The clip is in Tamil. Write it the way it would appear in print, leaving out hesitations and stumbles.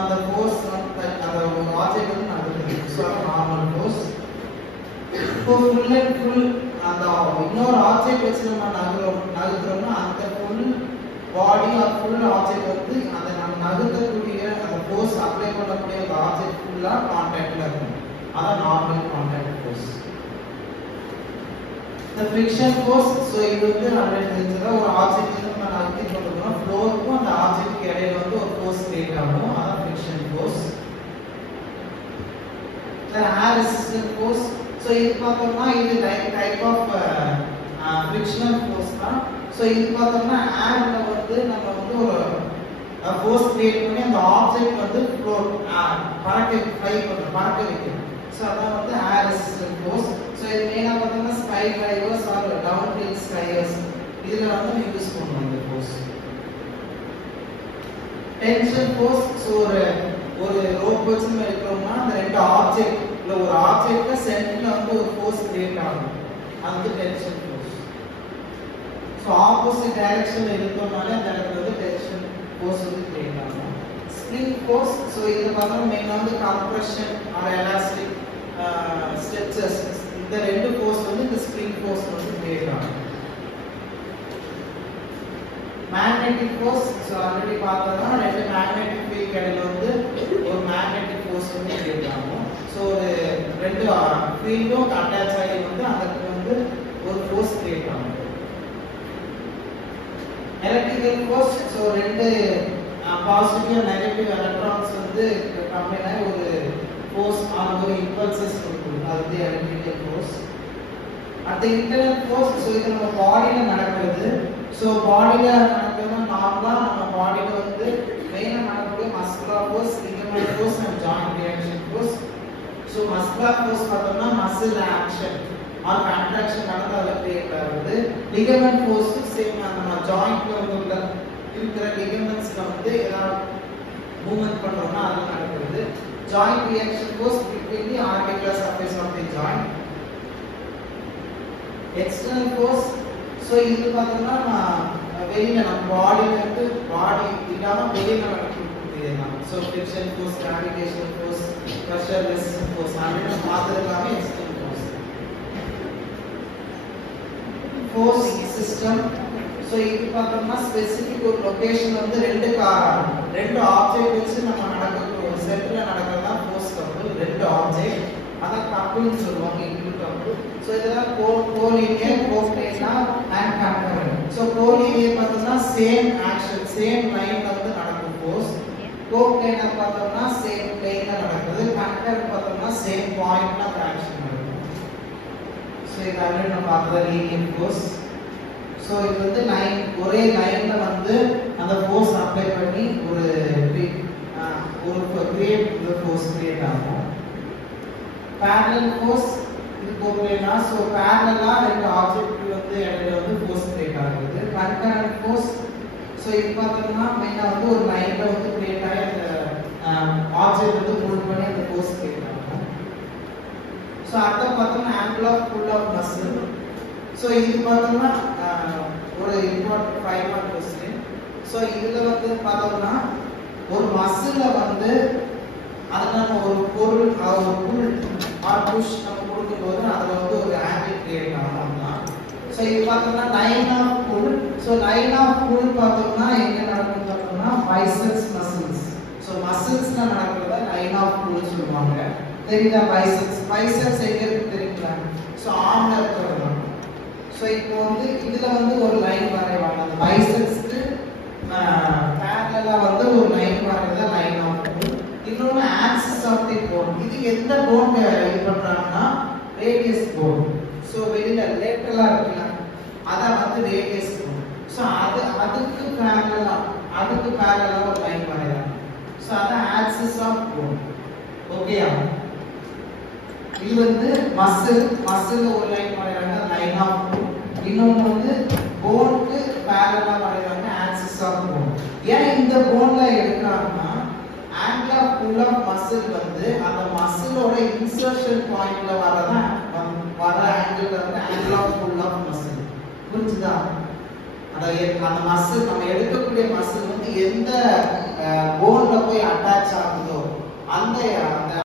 அந்த ஃபோர்ஸ் வந்து அந்த ஒரு ஆப்ஜெக்ட் வந்து நகருது. So normal force. இப்போ ஃபுல் அண்ட் ஃபுல் அந்த இன்னொரு ஆப்ஜெக்ட் வச்சு நம்ம நகர்த்துறோம்னா அந்த pull body or pull object வந்து அந்த நம்ம நகர்த்தக்கூடிய அந்த ஃபோர்ஸ் அப்ளை பண்ணக்கூடிய அந்த ஆப்ஜெக்ட் ஃபுல்லா கான்டாக்ட்ல இருக்கும். அதான் normal contact force. The friction force, so இது வந்து ஆல்ரெடி தெரிஞ்சதா ஒரு ஆப்ஜெக்ட் வந்து நம்ம நகர்த்தி கொண்டிருக்கோம். ஃப்ளோருக்கும் அந்த ஆப்ஜெக்ட்க்கு இடையில வந்து ஒரு ஃபோர்ஸ் கிரியேட் ஆகும். அதான் friction force. The air resistance force, so இது பார்த்தோம்னா இது டைப் ஆஃப் frictional force தான். so இது பார்த்தோம்னா ஏர்ல வந்து நம்ம வந்து ஒரு ஃபோர்ஸ் கிரியேட் பண்ணி அந்த ஆப்ஜெக்ட் வந்து ஃப்ளோர் பறக்க வைக்கணும். so அதான் வந்து air resistance force. so இது மெயினா பார்த்தோம்னா sky divers or downhill skiers இதுல வந்து யூஸ் பண்ணுவோம் இந்த ஃபோர்ஸ். டென்ஷன் ஃபோர்ஸ், so ஒரு ரோப் வச்சு நம்ம எடுக்கிறோம்னா அந்த ரெண்டு ஆப்ஜெக்ட் இல்ல ஒரு ஆப்ஜெக்ட்ல சென்டர்ல வந்து ஒரு ஃபோர்ஸ் கிரியேட் ஆகும். அது டென்ஷன் ஃபோர்ஸ். so ஆப்போசிட் டைரக்ஷன்ல இருக்கறனால அந்த இடத்துல வந்து டென்ஷன் ஃபோர்ஸ் வந்து கிரியேட் ஆகும். ஸ்ப்ரிங் ஃபோர்ஸ், so இது பார்த்தோம்னா மெயினா வந்து கம்ப்ரஷன் ஆர் எலாஸ்டிக் ஸ்ட்ரெச்சஸ் இந்த ரெண்டு ஃபோர்ஸ் வந்து இந்த ஸ்ப்ரிங் ஃபோர்ஸ் வந்து கிரியேட் ஆகும். மேக்னெட்டிக் ஃபோர்ஸ், so ஆல்ரெடி பார்த்தோம்னா ரெண்டு மேக்னெட்டிக் ஃபீல்ட் இடையில வந்து ஒரு மேக்னெட்டிக் ஃபோர்ஸ் வந்து கிரியேட் ஆகும். so ரெண்டு ஃபீல்டும் அட்டாச் ஆகி வந்து அதுக்கு வந்து ஒரு ஃபோர்ஸ் கிரியேட் ஆகும். எலக்ட்ரிக்கல் ஃபோர்ஸ், so ரெண்டு பாசிட்டிவ் நெகட்டிவ் எலக்ட்ரான்ஸ் வந்து கம்பைன் ஆகி ஒரு ஃபோர்ஸ் ஆர் ஒரு இம்பல்சஸ் கொடுக்கும். அது எலக்ட்ரிக்கல் ஃபோர்ஸ். அடுத்து இன்டர்னல் ஃபோர்ஸ், so இது நம்ம பாடியில நடக்கிறது. so பாடியில நடக்கிறதுனா நார்மலா நம்ம பாடியில வந்து மெயினா நடக்கக்கூடிய muscular force, ligament force and joint reaction force. so muscular force பார்த்தோம்னா மசில் ஆக்ஷன் ஆர் கான்ட்ராக்ஷன் நடந்தா அது கிரியேட் ஆகுது. லிகமெண்ட் ஃபோர்ஸ் சேம் நம்ம ஜாயிண்ட்ல உள்ள இருக்கிற லிகமெண்ட்ஸ்ல வந்து ஏதாவது மூவ்மென்ட் பண்றோம்னா அது நடக்குது. Joint reaction force between the articular surface of the joint. External force, so இது பார்த்தோம்னா வெளியில நம்ம பாடியில இருந்து பாடி இல்லாம வெளியில நடக்கக்கூடியதுதான். so friction force, gravitation force, pressure resistance force அப்படின்னு பார்த்ததுலாமே external force. Force system, so இது பார்த்தோம்னா ஸ்பெசிபிக் ஒரு லொகேஷன் வந்து ரெண்டு ஆப்ஜெக்ட் வச்சு நம்ம நடக்கக்கூடிய ஒரு செட்ல நடக்கிறதா ஃபோர்ஸ் கப்புள். ரெண்டு ஆப்ஜெக்ட் அத கப்புள்னு சொல்லுவாங்க, இன்க்ளூட் கப்புள். so இதெல்லாம் collinear, coplanar and concurrent. so collinear பார்த்தோம்னா சேம் ஆக்ஷன் சேம் லைன்ல வந்து நடக்கும் ஃபோர்ஸ். கோப்ளேனார் பார்த்தோம்னா சேம் லைன்ல நடக்குது. கன்கரண்ட் பார்த்தோம்னா சேம் பாயிண்ட்ல அந்த ஆக்ஷன் நடக்கும். so இதால நம்ம பார்த்தா லீனியர் ஃபோர்ஸ். so இது வந்து ஒரே லைன்ல வந்து அந்த ஃபோர்ஸ் அப்ளை பண்ணி ஒரு ஃபோர்ஸ் கிரியேட் ஆகும். parallel force, இது கோப்ளேனா, so parallel-ஆ ரெண்டு ஆப்ஜெக்ட் வந்து இடையில வந்து ஃபோர்ஸ் கிரியேட் ஆகுது. concurrent force, so இது பார்த்தோம்னா மெயினா வந்து ஒரு லைன்ல வந்து கிரியேட் ஆகி அந்த ஆப்ஜெக்ட் வந்து புல் பண்ணி அந்த ஃபோர்ஸ் கிரியேட் ஆகும். so அடுத்து பார்த்தோம்னா angle of pull of muscle. so இது பார்த்தோம்னா ஒரு இம்பார்ட்டன்ட் 5 மார்க் क्वेश्चन. so இதுல வந்து பார்த்தோம்னா ஒரு மசில்ல வந்து அது நம்ம ஒரு பொருள் ஒரு புல் ஆர் புஷ் நம்ம கொடுக்கும்போது அதுல வந்து ஒரு ஆங்கிள் கிரியேட் ஆகும்னா. so இது பார்த்தோம்னா line of pull. so line of pull பார்த்தோம்னா எங்க நடக்கும் பார்த்தோம்னா பைசெப்ஸ் மசில்ஸ். so மசில்ஸ்ல நடக்கிறத லைன் ஆஃப் புல் சொல்லுவாங்க. தெரியுதா? பைசெப்ஸ் எங்க இருக்கு தெரியுங்களா? so ஆர்ம்ல இருக்கிறது. so இப்போ வந்து இதுல வந்து ஒரு லைன் வரைவாங்க. அந்த பைசெப்ஸ்க்கு parallel-ஆ வந்து ஒரு லைன் வரையறத லைன் ஆஃப் புல். இன்னொரு ஆக்சிஸ் ஆஃப் தி போன். இது எந்த போன் இது பண்றாங்கன்னா ரேடியஸ் போன். சோ வெளியில லேட்டரலா இருக்குல்ல அத வந்து ரேடியஸ் போன். சோ அதுக்கு parallel-ஆ ஒரு லைன் வரையறாங்க. சோ அத ஆக்சிஸ் ஆஃப் போன். ஓகேயா? இது வந்து மசில் ஒரு லைன் வரையறாங்க, லைன் ஆஃப் போன். இன்னொன்னு வந்து போனுக்கு parallel-ஆ வரையறாங்க, ஆக்சிஸ் ஆஃப் போன். ஏன் இந்த போன்ல எடுக்கறாங்கன்னா angle of pull of muscle வந்து அந்த மசிலோட இன்சர்ஷன் பாயிண்ட்ல வர ஆங்கிள் வந்து angle of pull of muscle. புரிஞ்சுதா? அந்த மசில் நம்ம எடுக்கக்கூடிய மசில் வந்து எந்த